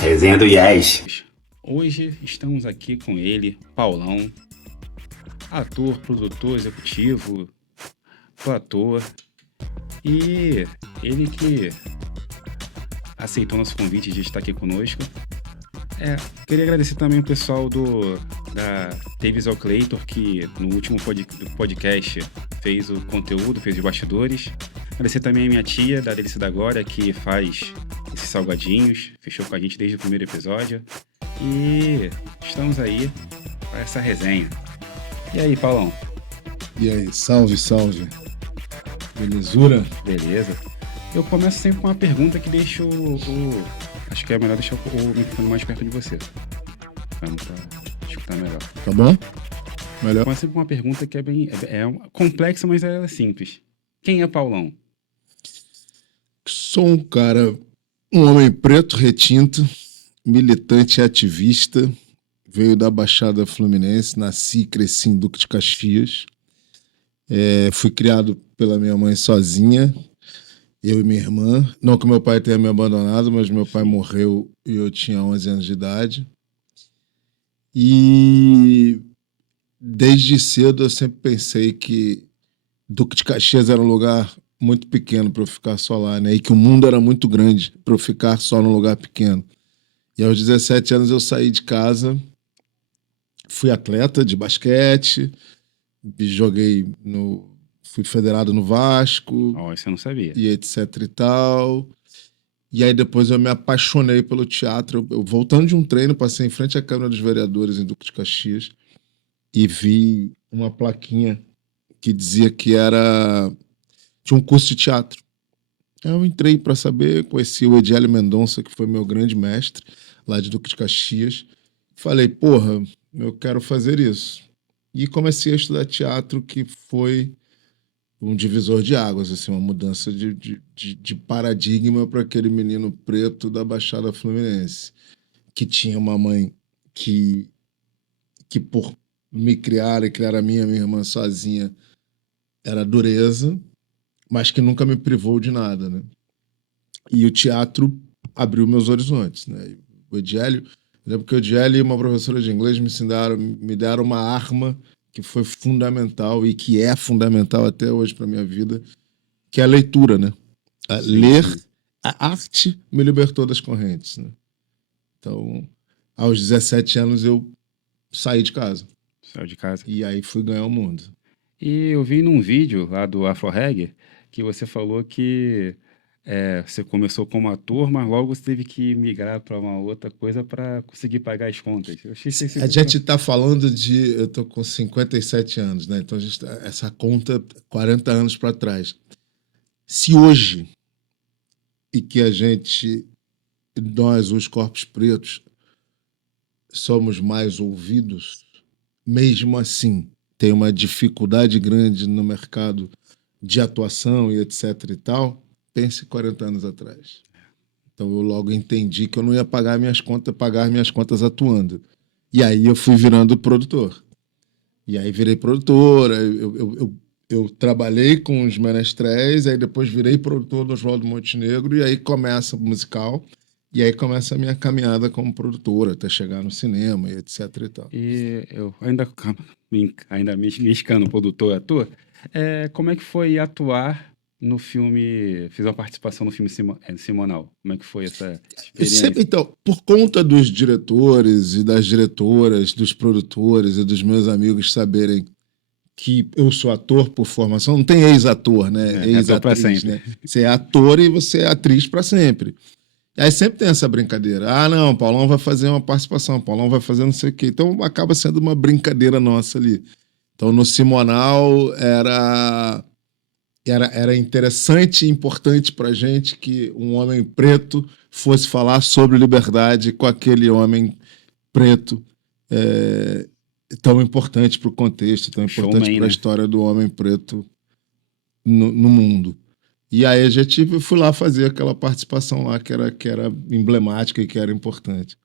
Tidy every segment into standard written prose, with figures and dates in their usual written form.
Resenha do Yes. Hoje estamos aqui com ele, Paulão, ator, produtor, executivo, ator, e ele que aceitou nosso convite de estar aqui conosco. Queria agradecer também o pessoal da Davis Claytor, que no último podcast fez o conteúdo, fez os bastidores. Agradecer também a minha tia, da Delícia da Glória, que faz esses salgadinhos, fechou com a gente desde o primeiro episódio. E estamos aí para essa resenha. E aí, Paulão? E aí, salve, salve. Belezura? Beleza. Eu começo sempre com uma pergunta que deixa acho que é melhor deixar o microfone mais perto de você. Pra escutar melhor. Tá bom? Melhor. Começo sempre com uma pergunta que é bem complexa, mas é simples. Quem é Paulão? Sou um homem preto, retinto, militante e ativista. Veio da Baixada Fluminense, nasci e cresci em Duque de Caxias. Fui criado pela minha mãe sozinha, eu e minha irmã. Não que meu pai tenha me abandonado, mas meu pai morreu e eu tinha 11 anos de idade. E desde cedo eu sempre pensei que Duque de Caxias era um lugar muito pequeno para eu ficar só lá, né? E que o mundo era muito grande para eu ficar só num lugar pequeno. E aos 17 anos eu saí de casa, fui atleta de basquete, fui federado no Vasco. Isso eu não sabia. E etc e tal. E aí depois eu me apaixonei pelo teatro. Eu voltando de um treino, passei em frente à Câmara dos Vereadores em Duque de Caxias e vi uma plaquinha que dizia que tinha um curso de teatro. Eu entrei para saber, conheci o Edielio Mendonça, que foi meu grande mestre lá de Duque de Caxias. Falei, porra, eu quero fazer isso. E comecei a estudar teatro, que foi um divisor de águas, assim, uma mudança de paradigma para aquele menino preto da Baixada Fluminense, que tinha uma mãe que por me criar e criar a minha irmã sozinha, era dureza, mas que nunca me privou de nada, né? E o teatro abriu meus horizontes, né? O Edielio, eu lembro que o Edielio e uma professora de inglês me deram uma arma que foi fundamental e que é fundamental até hoje para minha vida, que é a leitura, né? Ler, a arte me libertou das correntes, né? Então, aos 17 anos eu saí de casa. Saiu de casa. E aí fui ganhar o mundo. E eu vi num vídeo lá do Afro Reggae que você falou que você começou como ator, mas logo você teve que migrar para uma outra coisa para conseguir pagar as contas. A gente está falando eu tô com 57 anos, né? Então essa conta 40 anos para trás. Se hoje, e que nós, os corpos pretos, somos mais ouvidos, mesmo assim, tem uma dificuldade grande no mercado de atuação e etc e tal, pense 40 anos atrás. Então eu logo entendi que eu não ia pagar minhas contas atuando. E aí eu fui virando produtor. E aí virei produtora, eu trabalhei com os menestréis, aí depois virei produtor do Oswaldo Montenegro, e aí começa o musical, e aí começa a minha caminhada como produtora, até chegar no cinema e etc e tal. E eu ainda mexicano, produtor, ator, como é que foi atuar no filme, fiz uma participação no filme Simonal, como é que foi essa experiência? Então, por conta dos diretores e das diretoras, dos produtores e dos meus amigos saberem que eu sou ator por formação, não tem ex-ator, né? Ex-atriz, né? Você é ator e você é atriz para sempre. Aí sempre tem essa brincadeira. Ah, não, Paulão vai fazer uma participação, Paulão vai fazer não sei o quê. Então acaba sendo uma brincadeira nossa ali. Então no Simonal era interessante e importante pra gente que um homem preto fosse falar sobre liberdade com aquele homem preto tão importante para o contexto, tão importante para a história do homem preto no mundo. E aí fui lá fazer aquela participação lá que era emblemática e que era importante.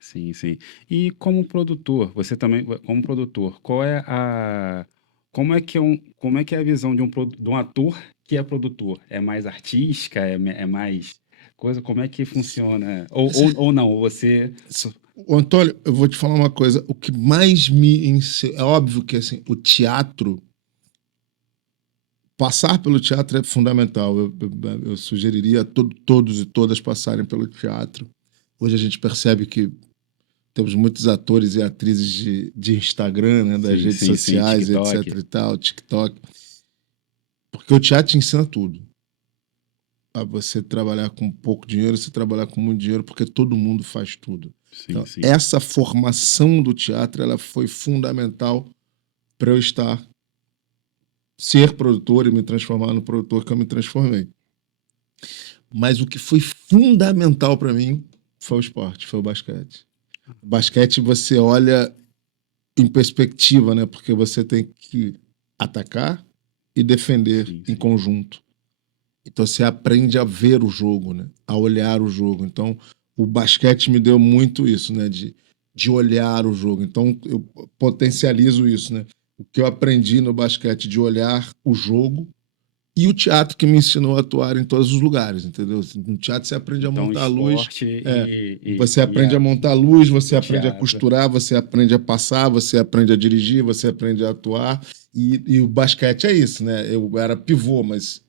Sim, sim. E como produtor, você também, como produtor, como é que é a visão de um ator que é produtor? É mais artística? É mais coisa? Como é que funciona? Ou não, você... Ô, Antônio, eu vou te falar uma coisa. O que mais me é óbvio que assim, o teatro, passar pelo teatro é fundamental. Eu sugeriria a todos e todas passarem pelo teatro. Hoje a gente percebe que temos muitos atores e atrizes de Instagram, né, das Sim, redes sim, sim, sociais, etc TikTok. e tal, TikTok, porque o teatro te ensina tudo. A você trabalhar com pouco dinheiro, você trabalhar com muito dinheiro, porque todo mundo faz tudo. Sim, Então, sim. essa formação do teatro, ela foi fundamental para eu ser produtor e me transformar no produtor que eu me transformei. Mas o que foi fundamental para mim foi o esporte, foi o basquete. O basquete você olha em perspectiva, né? Porque você tem que atacar e defender Sim, em sim. conjunto. Então você aprende a ver o jogo, né? A olhar o jogo. Então o basquete me deu muito isso, né? De olhar o jogo. Então eu potencializo isso, né? O que eu aprendi no basquete de olhar o jogo e o teatro que me ensinou a atuar em todos os lugares, entendeu? No teatro você aprende a Então, montar a luz, esporte você aprende a montar a luz, você o aprende a teatro. costurar, você aprende a passar, você aprende a dirigir, você aprende a atuar. E o basquete é isso, né? Eu era pivô, mas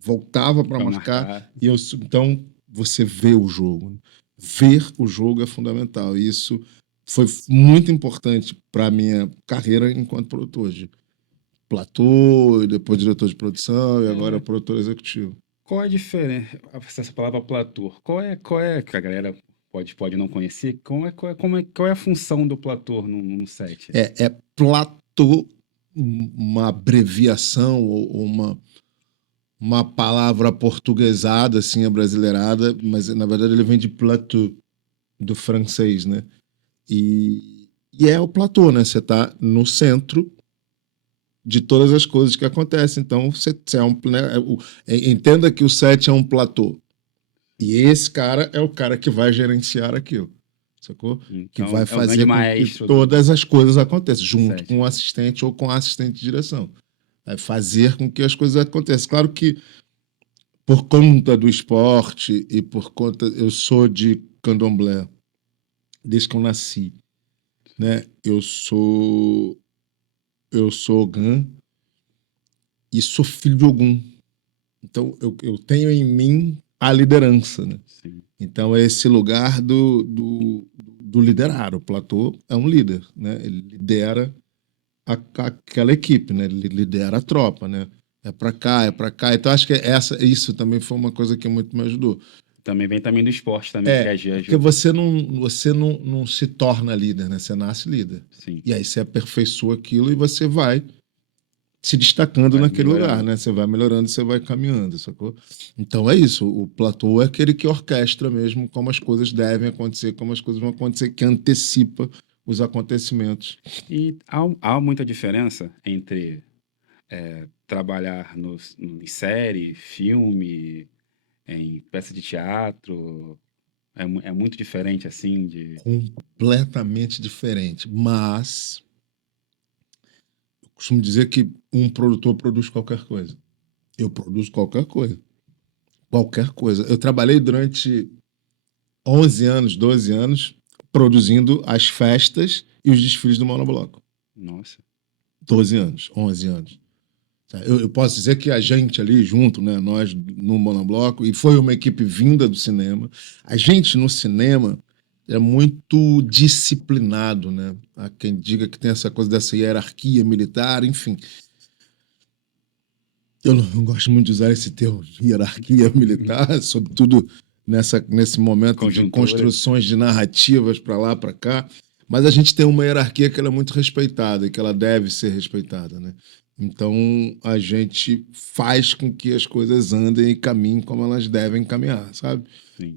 voltava para Para marcar marcar. e então você vê o jogo. Ver o jogo é fundamental. E isso foi muito importante para a minha carreira enquanto produtor de platô, e depois diretor de produção e agora É, produtor executivo. qual é a diferença, essa palavra platô, que a galera pode não conhecer, qual é a função do platô no set? É platô, uma abreviação ou uma palavra portuguesada, assim, abrasileirada, mas na verdade ele vem de plateau, do francês, né? E é o platô, né? Você está no centro de todas as coisas que acontecem. Então, você é um, né, entenda que o set é um platô. E esse cara é o cara que vai gerenciar aquilo, sacou? Que Então, vai é o grande fazer com que maestro todas as coisas aconteçam, do junto set. com o assistente ou com a assistente de direção. Vai fazer com que as coisas aconteçam. Claro que por conta do esporte e por conta. Eu sou de candomblé desde que eu nasci, né? Eu sou Ogã e sou filho de Ogum. Então eu tenho em mim a liderança, né? Sim. Então é esse lugar do liderar. O platô é um líder, né? Ele lidera aquela equipe, né? Ele lidera a tropa, né? É para cá, é para cá. Então acho que isso também foi uma coisa que muito me ajudou. Também vem também do esporte também, que Porque ajuda. você não se torna líder, né? Você nasce líder. Sim, E aí você aperfeiçoa aquilo e você vai se destacando vai naquele lugar, melhorando. né? Você vai melhorando, você vai caminhando, sacou? Então é isso. O platô é aquele que orquestra mesmo como as coisas devem acontecer, como as coisas vão acontecer, que antecipa os acontecimentos. E há muita diferença entre trabalhar em série, filme, em peça de teatro. É muito diferente assim de. Completamente diferente. Mas eu costumo dizer que um produtor produz qualquer coisa. Eu produzo qualquer coisa. Qualquer coisa. Eu trabalhei durante 11 anos, 12 anos, produzindo as festas e os desfiles do Monobloco. Nossa, 12 anos, 11 anos. Eu posso dizer que a gente ali junto, né, nós no Monobloco, e foi uma equipe vinda do cinema, a gente no cinema é muito disciplinado, né? Há quem diga que tem essa coisa dessa hierarquia militar, enfim. Eu não gosto muito de usar esse termo, hierarquia militar, sobretudo nesse momento de conjuntura. construções de narrativas para lá, para cá. Mas a gente tem uma hierarquia que ela é muito respeitada e que ela deve ser respeitada, né? Então a gente faz com que as coisas andem e caminhem como elas devem caminhar, sabe? Sim.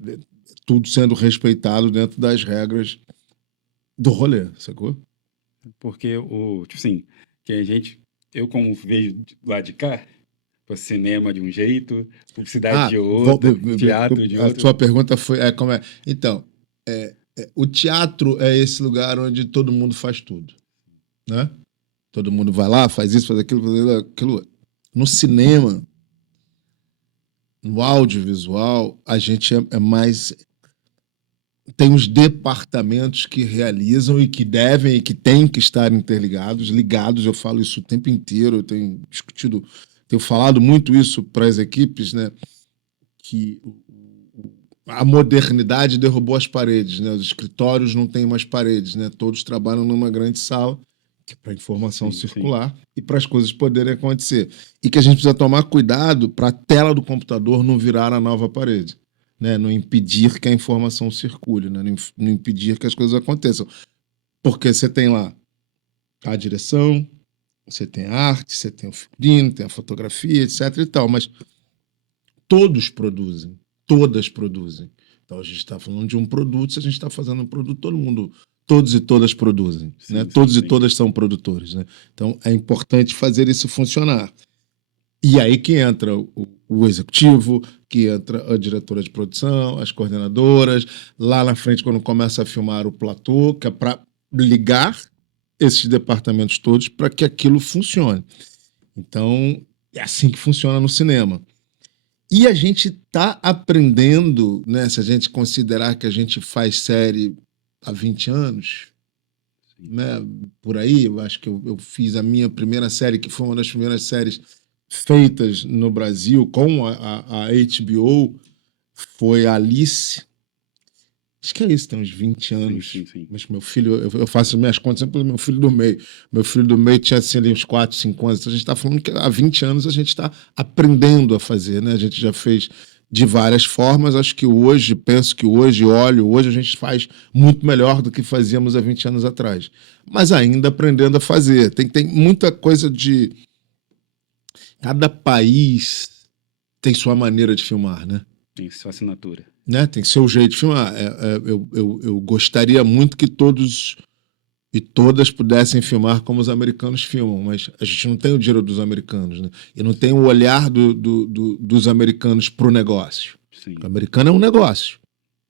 Tudo sendo respeitado dentro das regras do rolê, sacou? Porque tipo assim, que a gente, eu como vejo lá de cá, o cinema de um jeito, publicidade Ah, de outro, teatro de a outro. sua pergunta foi como é. Então, o teatro é esse lugar onde todo mundo faz tudo, né? Todo mundo vai lá, faz isso, faz aquilo. No cinema, no audiovisual, a gente é mais... Tem os departamentos que realizam e que devem e que têm que estar interligados, ligados. Eu falo isso o tempo inteiro, eu tenho discutido, tenho falado muito isso para as equipes, né? Que a modernidade derrubou as paredes, né? Os escritórios não têm mais paredes, né? Todos trabalham numa grande sala, que é para a informação circular e para as coisas poderem acontecer. E que a gente precisa tomar cuidado para a tela do computador não virar a nova parede, né? Não impedir que a informação circule, né? Não impedir que as coisas aconteçam. Porque você tem lá a direção, você tem a arte, você tem o figurino, tem a fotografia, etc. e tal, mas todos produzem, todas produzem. Então a gente está falando de um produto, se a gente está fazendo um produto, todo mundo, todos e todas produzem, né? Todos e todas são produtores, né? Então é importante fazer isso funcionar. E aí que entra o executivo, que entra a diretora de produção, as coordenadoras, lá na frente quando começa a filmar o platô, que é para ligar esses departamentos todos para que aquilo funcione. Então é assim que funciona no cinema. E a gente está aprendendo, né? Se a gente considerar que a gente faz série há 20 anos, né? Por aí, eu acho que eu fiz a minha primeira série, que foi uma das primeiras séries feitas no Brasil com a HBO, foi Alice. Acho que é isso, tem uns 20 anos. Sim. Mas meu filho, eu faço minhas contas sempre pelo meu filho do meio. Meu filho do meio tinha assim, ali uns 4, 5 anos. Então a gente está falando que há 20 anos a gente está aprendendo a fazer, né? A gente já fez de várias formas. Acho que hoje, hoje a gente faz muito melhor do que fazíamos há 20 anos atrás. Mas ainda aprendendo a fazer. Tem muita coisa de... Cada país tem sua maneira de filmar, né? Tem sua assinatura. Né? Tem seu jeito de filmar. Eu gostaria muito que todos e todas pudessem filmar como os americanos filmam, mas a gente não tem o dinheiro dos americanos, né? E não tem o olhar dos americanos para o negócio. Sim. O americano é um negócio,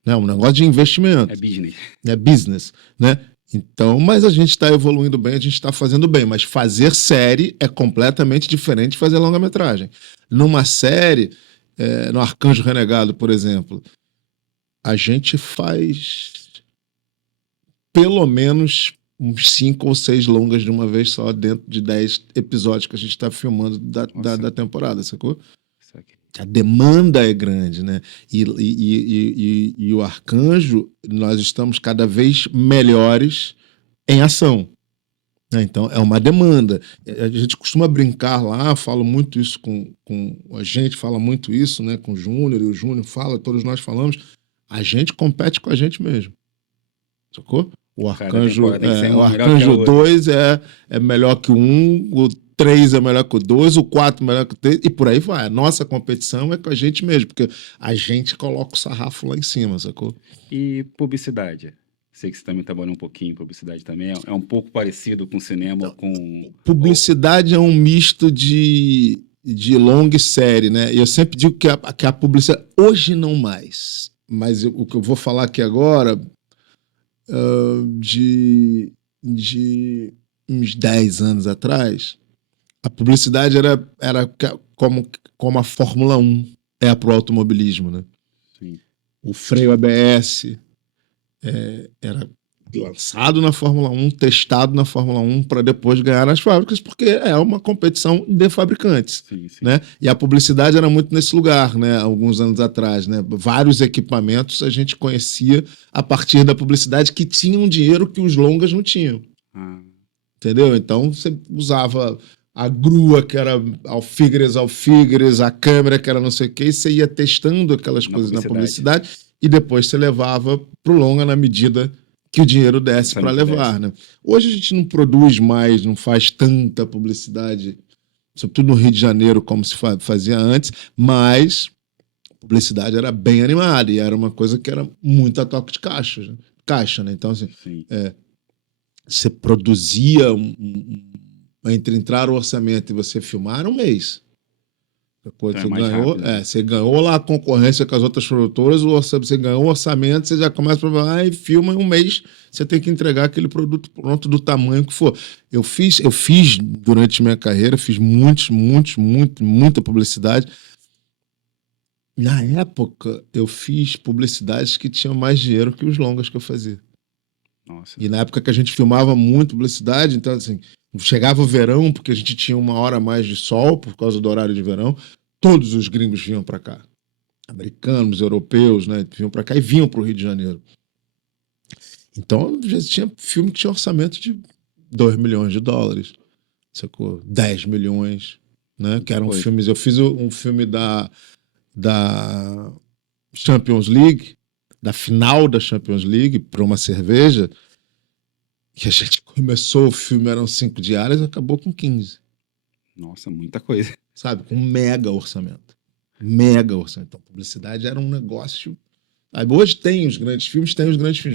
né? Um negócio de investimento. É business. É business, né? Então, mas a gente está evoluindo bem, a gente está fazendo bem, mas fazer série é completamente diferente de fazer longa-metragem. Numa série, no Arcanjo Renegado, por exemplo, a gente faz pelo menos uns 5 ou 6 longas de uma vez só dentro de 10 episódios que a gente está filmando da temporada, sacou? A demanda é grande, né? E o Arcanjo, nós estamos cada vez melhores em ação. Né? Então, é uma demanda. A gente costuma brincar lá, falo muito isso com a gente, fala muito isso, né? Com o Júnior, e o Júnior fala, todos nós falamos. A gente compete com a gente mesmo. Sacou? O Arcanjo 2 é melhor que o 1, o 3 é melhor que o 2, o 4 é melhor que o 3, e por aí vai. A nossa competição é com a gente mesmo, porque a gente coloca o sarrafo lá em cima, sacou? E publicidade? Sei que você também trabalhou um pouquinho em publicidade também. É um pouco parecido com cinema, com... Publicidade é um misto de longa e série, né? E eu sempre digo que a publicidade... Hoje não mais. Mas o que eu vou falar aqui agora... de uns 10 anos atrás, a publicidade era como a Fórmula 1 é para o automobilismo, né? Sim. O freio ABS era lançado na Fórmula 1, testado na Fórmula 1 para depois ganhar nas fábricas, porque é uma competição de fabricantes. Sim. Né? E a publicidade era muito nesse lugar, né? Alguns anos atrás. Né? Vários equipamentos a gente conhecia a partir da publicidade que tinham dinheiro que os longas não tinham. Entendeu? Então você usava a grua, que era alfígeres, a câmera, que era não sei o quê, e você ia testando aquelas coisas na publicidade e depois você levava pro longa na medida que o dinheiro desse para levar, né? Hoje a gente não produz mais, não faz tanta publicidade, sobretudo no Rio de Janeiro, como se fazia antes, mas a publicidade era bem animada e era uma coisa que era muito a toque de caixa, né? Então, assim, você produzia entre entrar o orçamento e você filmar um mês. Sacou? Então é Você mais ganhou, rápido, né? você ganhou lá a concorrência com as outras produtoras, você ganhou o orçamento, você já começa a trabalhar e filma em um mês, você tem que entregar aquele produto pronto do tamanho que for. Eu fiz durante minha carreira, fiz muita publicidade. Na época, eu fiz publicidades que tinham mais dinheiro que os longas que eu fazia. Nossa. E na época que a gente filmava muito publicidade, então assim, chegava o verão, porque a gente tinha uma hora a mais de sol por causa do horário de verão, todos os gringos vinham para cá. Americanos, europeus, né, vinham para cá e vinham para o Rio de Janeiro. Então, às vezes tinha filme que tinha orçamento de $2 milhões, sacou? 10 milhões, né, que eram Pois. filmes. Eu fiz um filme da Champions League, da final da Champions League, para uma cerveja, que a gente começou, o filme eram 5 diárias e acabou com 15, Nossa, muita coisa. sabe? Com um mega orçamento. Mega orçamento. Então, publicidade era um negócio. Sabe? Hoje tem os grandes filmes,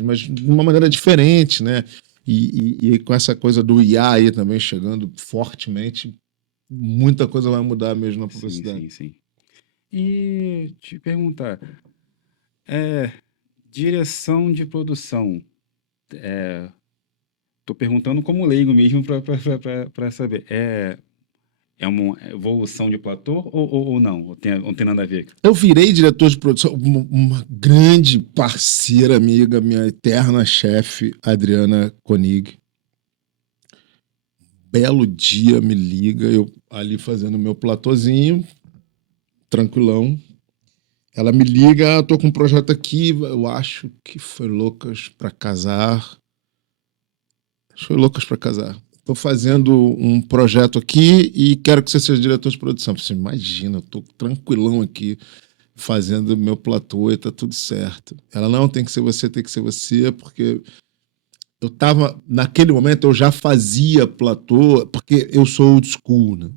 mas de uma maneira diferente, né? E com essa coisa do IA aí também chegando fortemente, muita coisa vai mudar mesmo na Sim, publicidade. sim, sim. E te perguntar, direção de produção. Tô perguntando como leigo mesmo para saber. É uma evolução de platô ou não? Ou tem nada a ver? Eu virei diretor de produção, uma grande parceira amiga, minha eterna chefe, Adriana Koenig. Belo dia me liga, eu ali fazendo meu platôzinho, tranquilão. Ela me liga, tô com um projeto aqui, eu acho que foi Loucas pra Casar. Acho que foi Loucas pra Casar. Tô fazendo um projeto aqui e quero que você seja diretor de produção. Você imagina, eu tô tranquilão aqui fazendo meu platô e tá tudo certo. Ela, não, tem que ser você, porque eu tava, naquele momento eu já fazia platô, porque eu sou old school, né?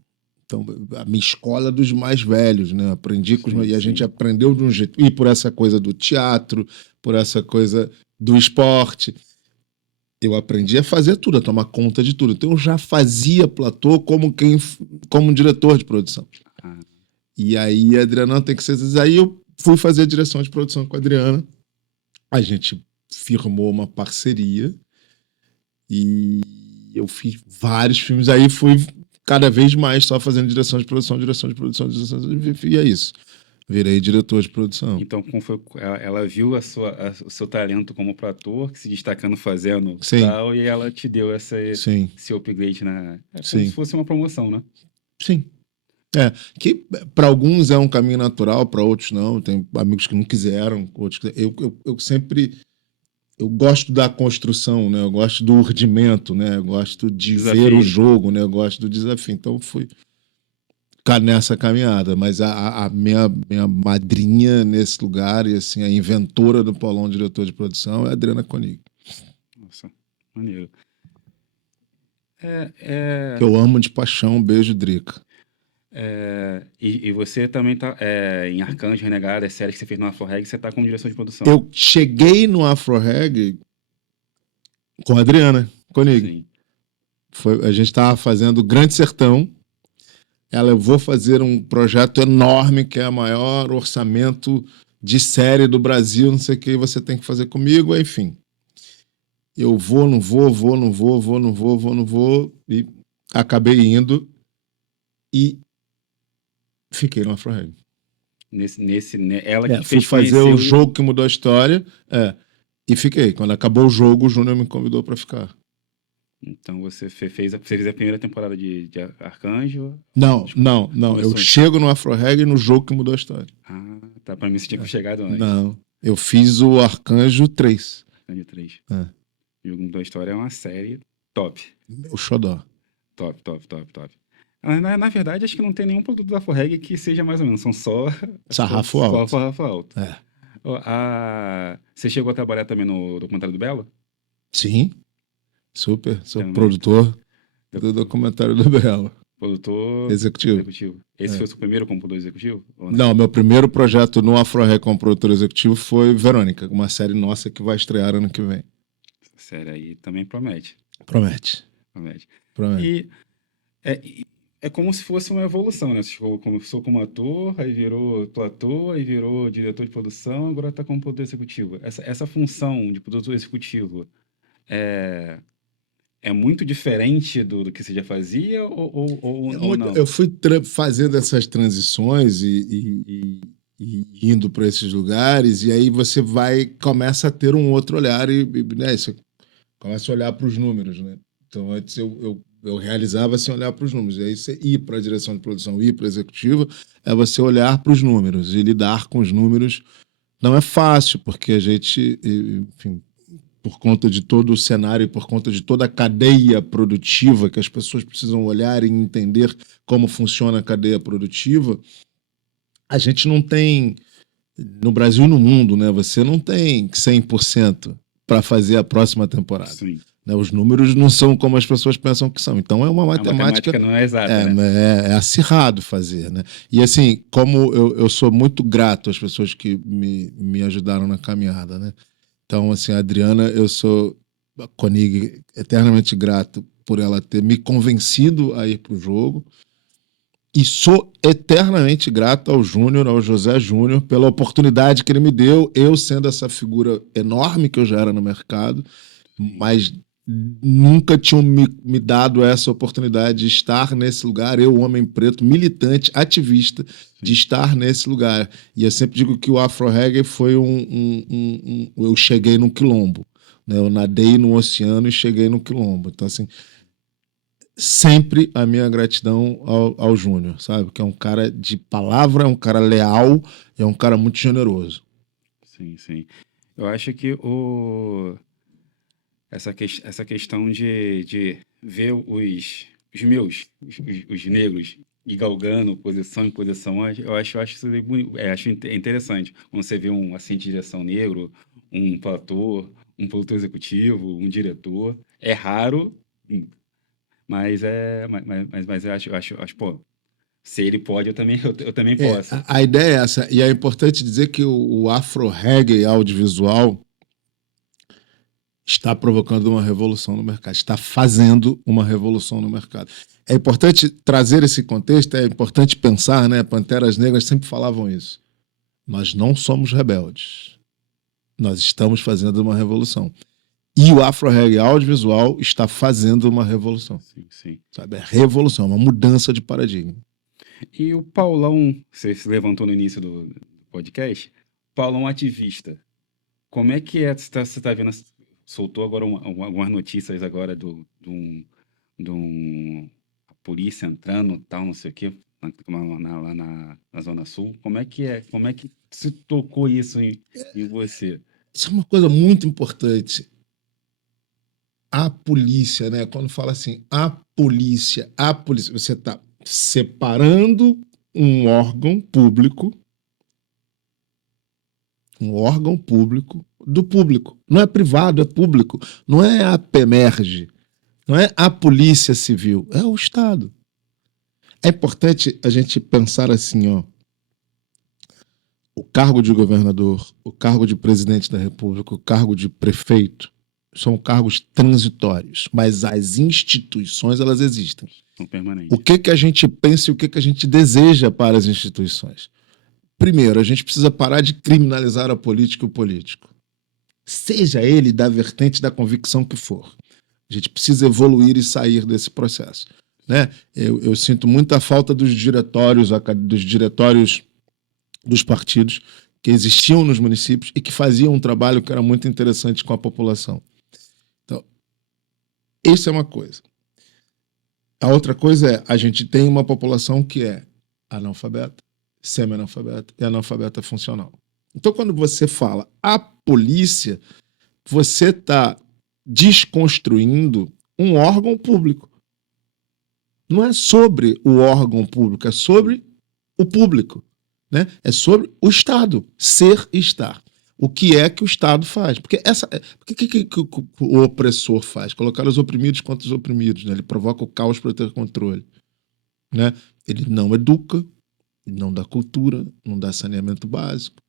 Então, a minha escola é dos mais velhos, né? Aprendi com os Sim, e a gente sim. aprendeu de um jeito. E por essa coisa do teatro, por essa coisa do esporte, eu aprendi a fazer tudo, a tomar conta de tudo. Então, eu já fazia platô como um diretor de produção. Ah, E aí, a Adriana, não, tem que ser. Aí eu fui fazer a direção de produção com a Adriana. A gente firmou uma parceria e eu fiz vários filmes. Aí fui cada vez mais só fazendo direção de produção, e é isso. Virei diretor de produção. então, como foi, ela viu o seu talento como ator, se destacando fazendo Sim. tal, e ela te deu Sim, esse upgrade como sim, se fosse uma promoção, né? sim. Que para alguns é um caminho natural, para outros não. Tem amigos que não quiseram, outros que... eu sempre eu gosto da construção, né? Eu gosto do urdimento, né? Eu gosto de ver o Desafio. jogo, né? Eu gosto do desafio. Então fui nessa caminhada, mas a minha madrinha nesse lugar e assim a inventora do Paulão, diretor de produção, é a Adriana Koenig, Nossa, maneiro. que eu amo de paixão. Um beijo, Drica. E você também tá em Arcanjo, Renegado, as séries que você fez no Afro-Reg, você tá como direção de produção. Eu cheguei no Afro-Reg com a Adriana Koenig. Sim. A gente estava fazendo Grande Sertão. Eu vou fazer um projeto enorme, que é o maior orçamento de série do Brasil, não sei o que você tem que fazer comigo, enfim. Eu não vou, e acabei indo e fiquei no Afro-Reg. Ela que Fui fez fazer conhecer o jogo que mudou a história, e fiquei. Quando acabou o jogo, o Júnior me convidou para ficar. Então você fez a primeira temporada de Arcanjo. Não. Começou Eu chego no Afro-Reg no jogo que mudou a história. Ah, tá. Pra mim você tinha chegado antes. Não. Eu fiz o Arcanjo 3. Arcanjo 3. É. Jogo da História é uma série top. O xodó. Top. Na verdade, acho que não tem nenhum produto da Forreg que seja mais ou menos. São só Sarrafo só alto. sarrafo alto. É. Você chegou a trabalhar também no documentário do Belo? Sim. Super. Sou Também. produtor do documentário do Belo. Produtor Executivo. Esse foi o seu primeiro como produtor executivo? Ou Não, meu primeiro projeto no Afro-Reg como produtor executivo foi Verônica, uma série nossa que vai estrear ano que vem. Essa série aí também promete. Promete. Promete. Promete. E é como se fosse uma evolução, né? Você começou como ator, aí virou ator, aí virou diretor de produção, agora está como produtor executivo. Essa função de produtor executivo é, é muito diferente do que você já fazia ou não? Eu fui fazendo essas transições e indo para esses lugares, e aí você começa a ter um outro olhar né, você começa a olhar para os números, né? Então, antes eu realizava sem olhar para os números. E aí você ir para a direção de produção, ir para a executiva, é você olhar para os números e lidar com os números. Não é fácil, porque a gente, enfim, por conta de todo o cenário e por conta de toda a cadeia produtiva que as pessoas precisam olhar e entender como funciona a cadeia produtiva, a gente não tem, no Brasil e no mundo, né? Você não tem 100% para fazer a próxima temporada. Sim. Né? Os números não são como as pessoas pensam que são. Então é uma A matemática. matemática não é exata, né? É acirrado fazer, né? E assim, como eu sou muito grato às pessoas que me ajudaram na caminhada, né? Então, assim, a Adriana, eu sou a Koenig eternamente grato por ela ter me convencido a ir para o jogo. E sou eternamente grato ao Júnior, ao José Júnior, pela oportunidade que ele me deu, eu sendo essa figura enorme que eu já era no mercado, mas nunca tinham me dado essa oportunidade de estar nesse lugar, eu, homem preto, militante, ativista, de estar nesse lugar. E eu sempre digo que o Afro Reggae foi eu cheguei no quilombo, né? Eu nadei no oceano e cheguei no quilombo. Então, assim, sempre a minha gratidão ao Júnior, sabe? Que é um cara de palavra, é um cara leal, é um cara muito generoso. Sim, sim. Eu acho que essa questão de ver os negros e galgando posição em posição, eu acho isso interessante. Quando você vê um assistente de direção negro, um ator, um produtor executivo, um diretor, é raro, mas eu acho, pô, se ele pode, eu também posso. A ideia é essa, e é importante dizer que o Afro-Reggae audiovisual está provocando uma revolução no mercado, está fazendo uma revolução no mercado. É importante trazer esse contexto, é importante pensar, né? Panteras Negras sempre falavam isso. Nós não somos rebeldes. Nós estamos fazendo uma revolução. E o Afro-Reggae audiovisual está fazendo uma revolução. Sim, sim. Sabe? É revolução, uma mudança de paradigma. E o Paulão, você se levantou no início do podcast, Paulão ativista. Como é que é? Você está vendo, soltou agora algumas notícias agora a polícia entrando, tal, não sei o quê, lá na Zona Sul. Como é que é? Como é que se tocou isso em você? Isso é uma coisa muito importante. A polícia, né? Quando fala assim, a polícia, você está separando um órgão público do público. Não é privado, é público. Não é a PEMERGE, não é a Polícia Civil, é o Estado. É importante a gente pensar assim, ó. O cargo de governador, o cargo de presidente da República, o cargo de prefeito, são cargos transitórios, mas as instituições, elas existem. São permanentes. O que a gente pensa e o que a gente deseja para as instituições? Primeiro, a gente precisa parar de criminalizar a política e o político. Seja ele da vertente da convicção que for. A gente precisa evoluir e sair desse processo. Né? Eu sinto muita falta dos diretórios dos partidos que existiam nos municípios e que faziam um trabalho que era muito interessante com a população. Então, isso é uma coisa. A outra coisa é, a gente tem uma população que é analfabeta, semi-analfabeta e analfabeta funcional. Então, quando você fala a polícia, você está desconstruindo um órgão público. Não é sobre o órgão público, é sobre o público. Né? É sobre o Estado, ser e estar. O que é que o Estado faz? Porque o que o opressor faz? Colocar os oprimidos contra os oprimidos. Né? Ele provoca o caos para ter controle. Né? Ele não educa, ele não dá cultura, não dá saneamento básico,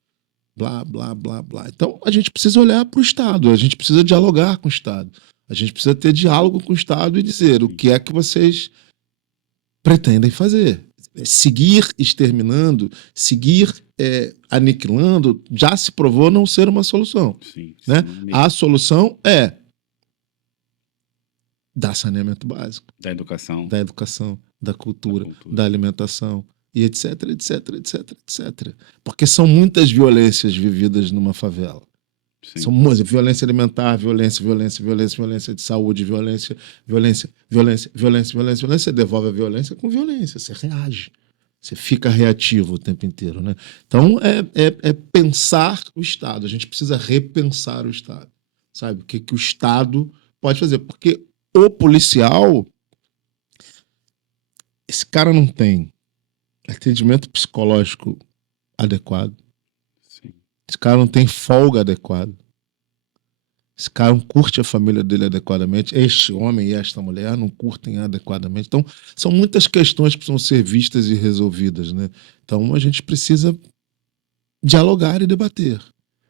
blá, blá, blá, blá. Então, a gente precisa olhar para o Estado, a gente precisa dialogar com o Estado. A gente precisa ter diálogo com o Estado e dizer o que é que vocês pretendem fazer. Seguir exterminando, seguir aniquilando, já se provou não ser uma solução. Sim, Né? sim, A solução é dar saneamento básico, da educação, da educação, da cultura, cultura. da alimentação, e etc, etc, etc, etc. Porque são muitas violências vividas numa favela. Sim. São muitas, violência alimentar, violência de saúde, violência. Você devolve a violência com violência, você reage. Você fica reativo o tempo inteiro, né? Então, é pensar o Estado. A gente precisa repensar o Estado. Sabe? O que o Estado pode fazer. Porque o policial, esse cara não tem atendimento psicológico adequado. Sim. Esse cara não tem folga adequada. Esse cara não curte a família dele adequadamente. Este homem e esta mulher não curtem adequadamente. Então, são muitas questões que precisam ser vistas e resolvidas, né? Então, a gente precisa dialogar e debater.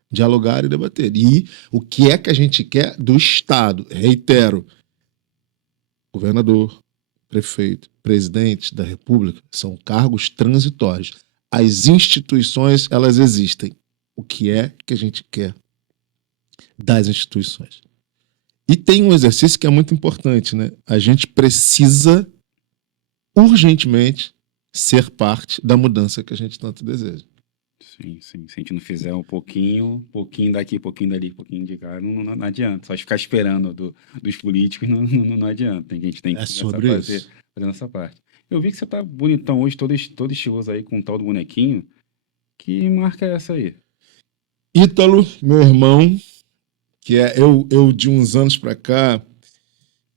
Dialogar e debater. E o que é que a gente quer do Estado? Reitero, governador, prefeito, presidente da República são cargos transitórios. As instituições, elas existem. O que é que a gente quer das instituições? E tem um exercício que é muito importante, né? A gente precisa urgentemente ser parte da mudança que a gente tanto deseja. Sim, sim. Se a gente não fizer um pouquinho daqui, pouquinho dali, pouquinho de cá, não adianta. Só ficar esperando dos políticos não adianta. A gente tem que começar sobre a fazer isso. essa parte. Eu vi que você tá bonitão hoje, todo estiloso aí com o tal do bonequinho. Que marca é essa aí? Ítalo, meu irmão, que é eu de uns anos para cá,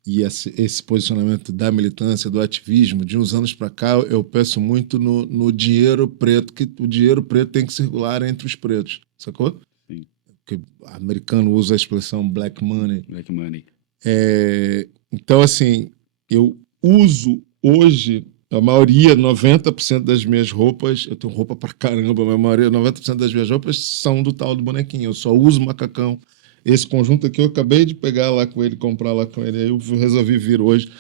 e esse posicionamento da militância, do ativismo, de uns anos para cá, eu penso muito no dinheiro preto, que o dinheiro preto tem que circular entre os pretos, sacou? Sim. Porque o americano usa a expressão black money. Black money. Então, assim, eu uso hoje, a maioria, 90% das minhas roupas, eu tenho roupa pra caramba, mas a maioria, 90% das minhas roupas são do tal do bonequinho. Eu só uso macacão. Esse conjunto aqui eu acabei de pegar lá com ele, comprar lá com ele, aí eu resolvi vir hoje,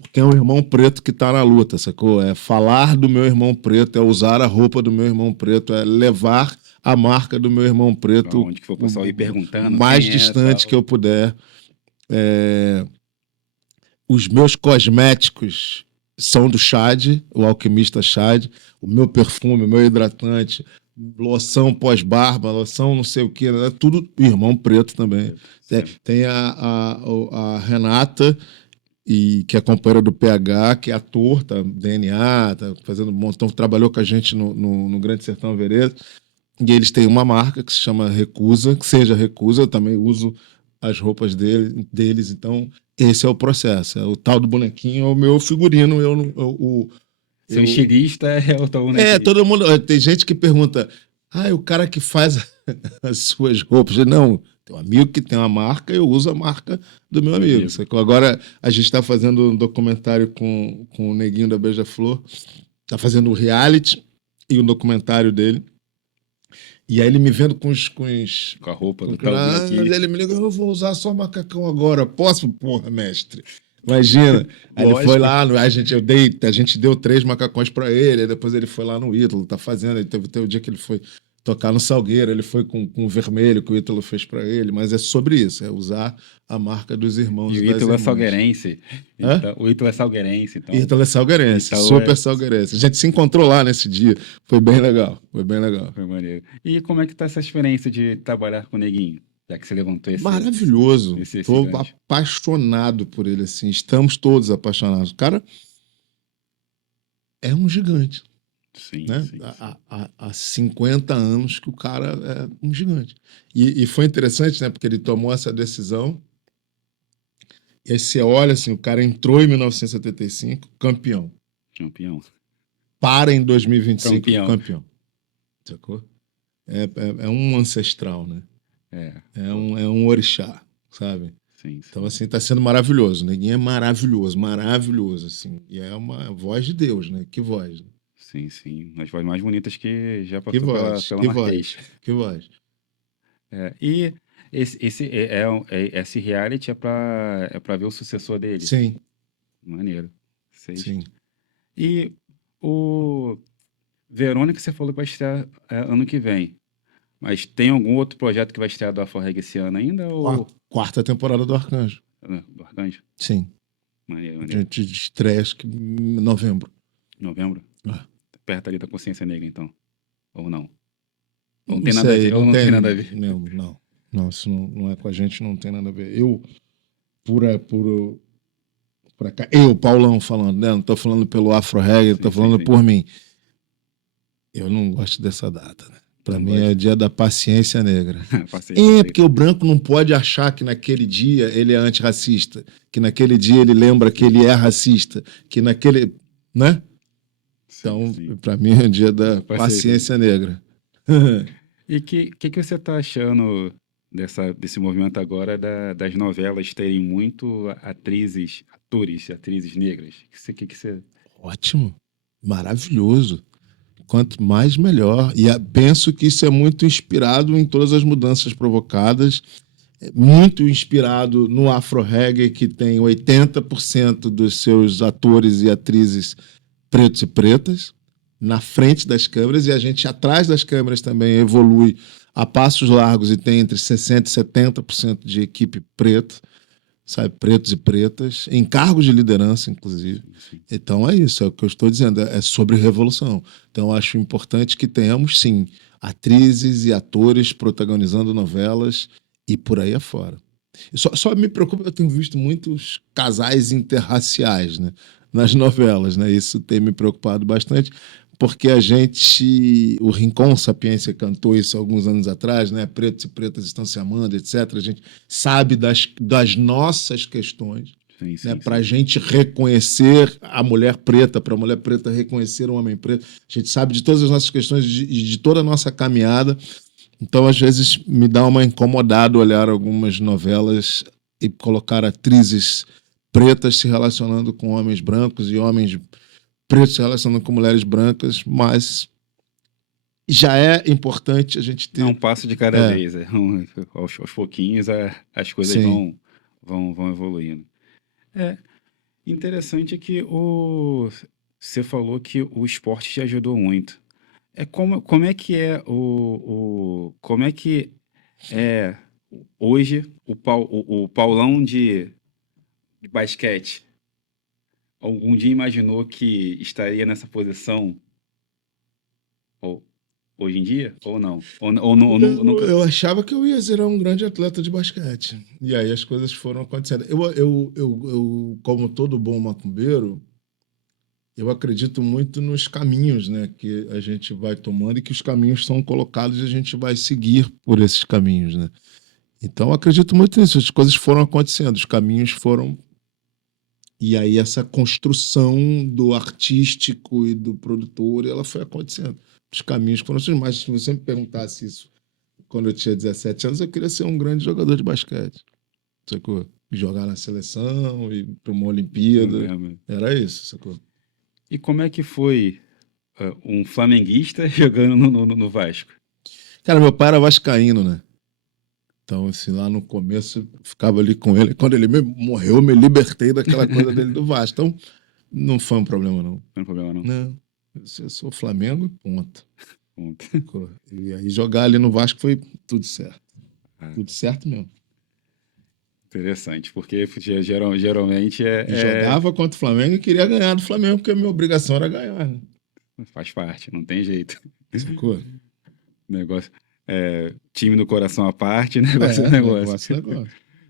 porque é um irmão preto que tá na luta, sacou? É falar do meu irmão preto, é usar a roupa do meu irmão preto, é levar a marca do meu irmão preto Onde que for o pessoal ir perguntando mais quem distante é, que eu puder. Os meus cosméticos são do Chad, o alquimista Chad. O meu perfume, o meu hidratante, loção pós-barba, loção não sei o que, né? Tudo irmão preto também. Tem a Renata, que é companheira do PH, que é ator, tá, DNA, tá fazendo um montão, trabalhou com a gente no Grande Sertão Veredas. E eles têm uma marca que se chama Recusa, que seja Recusa, eu também uso as roupas deles, então esse é o processo. O tal do bonequinho é o meu figurino, seu estilista é o tal bonequinho. todo mundo. Tem gente que pergunta: o cara que faz as suas roupas. Não, tem um amigo que tem uma marca, eu uso a marca do meu amigo. Agora a gente está fazendo um documentário com o Neguinho da Beija-Flor, está fazendo um reality e um documentário dele. E aí ele me vendo com a roupa do tal bonequinho. Ele me liga: eu vou usar só macacão agora. Posso? Porra, mestre. Imagina. Aí ele foi lá, a gente deu 3 macacões para ele, aí depois ele foi lá no Ítalo, tá fazendo. Aí teve o dia que ele foi tocar no Salgueiro, ele foi com o vermelho que o Ítalo fez para ele, mas é sobre isso, é usar a marca dos irmãos e e o das Ítalo é irmãs. salgueirense. Então, o Ítalo é salgueirense. Então. Ítalo é salgueirense, Então super salgueirense. A gente se encontrou lá nesse dia, foi bem legal, foi bem legal. Foi maneiro. E como é que tá essa experiência de trabalhar com o Neguinho? Já que você levantou esse... Maravilhoso. Estou apaixonado por ele, assim. Estamos todos apaixonados. O cara é um gigante. Sim, né? sim. Há 50 anos que o cara é um gigante. E foi interessante, né? Porque ele tomou essa decisão. E aí você olha assim, o cara entrou em 1975, campeão. Campeão. Para em 2025, campeão. Sacou? É um ancestral, né? É um orixá, sabe? Sim, sim. Então, assim, tá sendo maravilhoso. Neguinho é maravilhoso, maravilhoso, assim. E é uma voz de Deus, né? Que voz. Né? Sim, sim. As vozes mais bonitas que já passou pela Marquês. Que voz. E esse reality é pra ver o sucessor dele? Sim. Maneiro. Sim. E o Verônica, você falou que vai estrear ano que vem. Mas tem algum outro projeto que vai estrear do Afro-Reggae esse ano ainda? Ou Quarta temporada do Arcanjo. do Arcanjo? Sim. Maneiro, A maneiro. gente estreia, acho que em novembro. Novembro? Ah. Perto ali da consciência negra, então. Ou não? Ou não Não tem nada a sei, ver? Ou não tem nada a ver? Não. Não, isso não é com a gente, não tem nada a ver. Eu, por acá, eu, Paulão, falando, né? Não tô falando pelo Afro Reggae, tô falando Sim. por mim. Eu não gosto dessa data, né? Pra Não mim é gosta? o dia da paciência negra. Paciência negra. Porque o branco não pode achar que naquele dia ele é antirracista, que naquele dia ele lembra que ele é racista, que naquele. Né? Então, pra mim é o dia da paciência negra. E o que você tá achando desse movimento agora das novelas terem muito atrizes negras? Que você... Ótimo, maravilhoso. Quanto mais, melhor. E penso que isso é muito inspirado em todas as mudanças provocadas, muito inspirado no Afro-Reggae, que tem 80% dos seus atores e atrizes pretos e pretas na frente das câmeras, e a gente atrás das câmeras também evolui a passos largos e tem entre 60% e 70% de equipe preta, sabe, pretos e pretas, em cargos de liderança, inclusive. Sim. Então é isso, é o que eu estou dizendo, é sobre revolução. Então eu acho importante que tenhamos, sim, atrizes e atores protagonizando novelas e por aí afora. Só me preocupa, eu tenho visto muitos casais interraciais, né, nas novelas, né? Isso tem me preocupado bastante, porque o Rincon Sapiência cantou isso alguns anos atrás, né? Pretos e pretas estão se amando, etc. A gente sabe das nossas questões, né? Para a gente reconhecer a mulher preta, para a mulher preta reconhecer o homem preto. A gente sabe de todas as nossas questões, de toda a nossa caminhada. Então, às vezes, me dá uma incomodada olhar algumas novelas e colocar atrizes pretas se relacionando com homens brancos e homens pretos se relacionando com mulheres brancas, mas já é importante a gente ter... É um passo de cada vez. Aos pouquinhos as coisas vão evoluindo. Interessante que você falou que o esporte te ajudou muito. Como é que é como é que é hoje o Paulão de basquete? Algum dia imaginou que estaria nessa posição ou, hoje em dia? Ou não? Nunca. Eu achava que eu ia ser um grande atleta de basquete. E aí as coisas foram acontecendo. Eu como todo bom macumbeiro, eu acredito muito nos caminhos, né, que a gente vai tomando e que os caminhos são colocados e a gente vai seguir por esses caminhos, né? Então eu acredito muito nisso. As coisas foram acontecendo, os caminhos foram. E aí essa construção do artístico e do produtor, ela foi acontecendo. Os caminhos foram surgindo. Mas se você me perguntasse isso quando eu tinha 17 anos, eu queria ser um grande jogador de basquete. Sacou? Jogar na seleção, ir para uma Olimpíada. Era isso, sacou? E como é que foi um flamenguista jogando no Vasco? Cara, meu pai era vascaíno, né? Então, assim, lá no começo, eu ficava ali com ele. Quando ele morreu, eu me libertei daquela coisa dele do Vasco. Então, não foi um problema, não. Não é problema, não? Não. Eu sou Flamengo e ponto. E aí jogar ali no Vasco foi tudo certo. Tudo certo mesmo. Interessante, porque geralmente Jogava contra o Flamengo e queria ganhar do Flamengo, porque a minha obrigação era ganhar. Né? Faz parte, não tem jeito. Sacou? Negócio, time no coração à parte, negócio é negócio.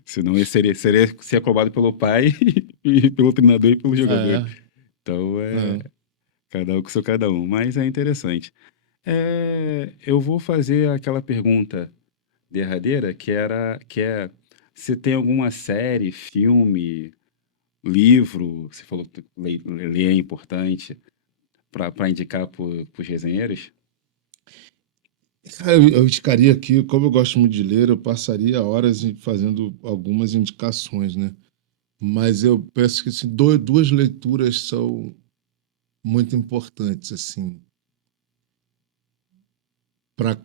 Senão ele seria ser cobrado pelo pai e pelo treinador e pelo jogador. Então cada um com seu cada um. Mas é interessante. Eu vou fazer aquela pergunta derradeira que é se tem alguma série, filme, livro, você falou que ler é importante para indicar para os resenheiros. Cara, eu indicaria aqui, como eu gosto muito de ler, eu passaria horas fazendo algumas indicações, né? Mas eu penso que assim, duas leituras são muito importantes, assim, para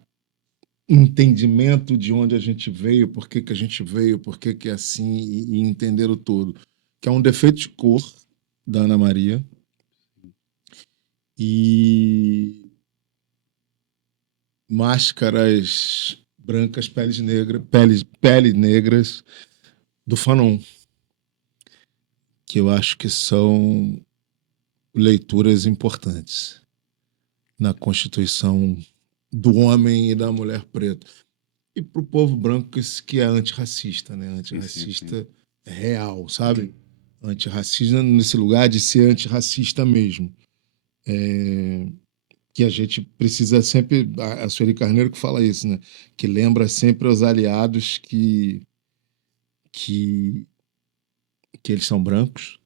entendimento de onde a gente veio, por que a gente veio, por que é assim, e entender o todo. Que é Um Defeito de Cor, da Ana Maria, e Máscaras Brancas, Peles Negras, do Fanon, que eu acho que são leituras importantes na constituição do homem e da mulher preta. E para o povo branco que é antirracista, né? Antirracista real, sabe? Antirracista nesse lugar de ser antirracista mesmo. Que a gente precisa sempre... A Sueli Carneiro que fala isso, né? Que lembra sempre aos aliados que eles são brancos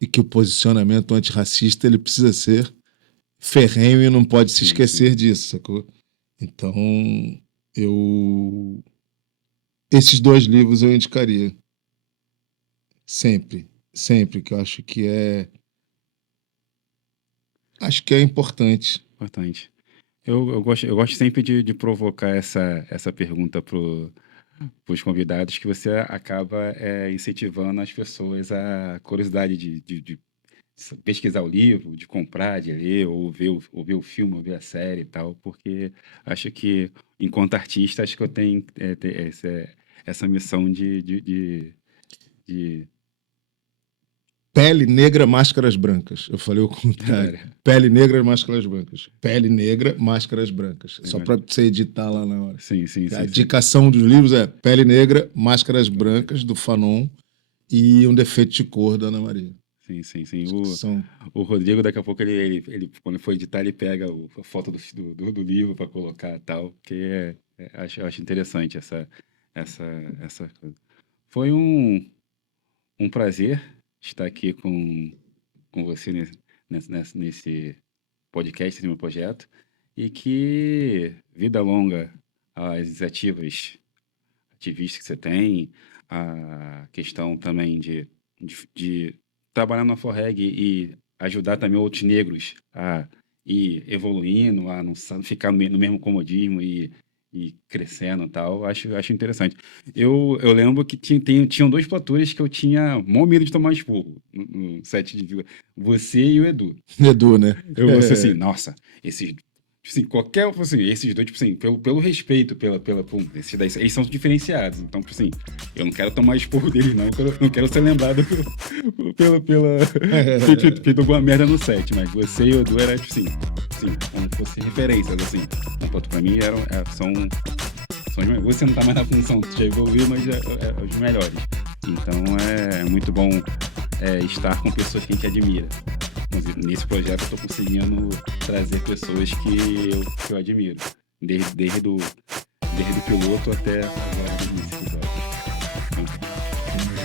e que o posicionamento antirracista ele precisa ser ferrenho e não pode se esquecer disso, sacou? Então, esses 2 livros eu indicaria. Sempre, que eu acho que é importante. Importante. Eu gosto sempre de provocar essa pergunta para os convidados, que você acaba incentivando as pessoas a curiosidade de pesquisar o livro, de comprar, de ler, ou ver o filme, ou ver a série e tal, porque acho que, enquanto artista, acho que eu tenho essa missão de Pele Negra, Máscaras Brancas. Eu falei o contrário. Pele Negra, Máscaras Brancas. Pele Negra, Máscaras Brancas. Só para você editar lá na hora. Sim. A indicação dos livros é Pele Negra, Máscaras Brancas, do Fanon, e Um Defeito de Cor, da Ana Maria. Sim. O Rodrigo, daqui a pouco, ele quando for editar, ele pega a foto do livro para colocar e tal, porque acho interessante essa coisa. Foi um prazer estar aqui com você nesse podcast, nesse meu projeto, e que vida longa às iniciativas ativistas que você tem, a questão também de trabalhar na Forreg e ajudar também outros negros a ir evoluindo, a não ficar no mesmo comodismo e crescendo e tal, acho interessante. Eu lembro que tinham 2 platores que eu tinha maior medo de tomar esporro no set de você e o Edu. Edu, né? Eu vou ser assim, nossa, esses... Assim, esses 2, tipo assim, pelo respeito, esses daí, eles são diferenciados. Então, tipo assim, eu não quero tomar esporro deles, não. Eu não quero ser lembrado feito alguma merda no set. Mas você e o Edu era, tipo assim, como se fossem referências, assim. Então, pra mim, são os melhores. Você não tá mais na função, tu já evoluiu, mas é os melhores. Então, é muito bom estar com pessoas que a gente admira. Nesse projeto eu tô conseguindo trazer pessoas que eu admiro. Desde o piloto até agora do início do episódio.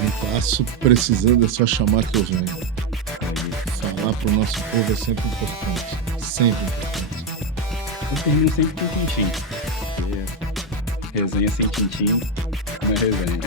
Um passo precisando é só chamar que eu venho. Falar pro nosso povo é sempre importante. Sempre importante. Eu termino sempre com tintim. Porque resenha sem tintim não é resenha.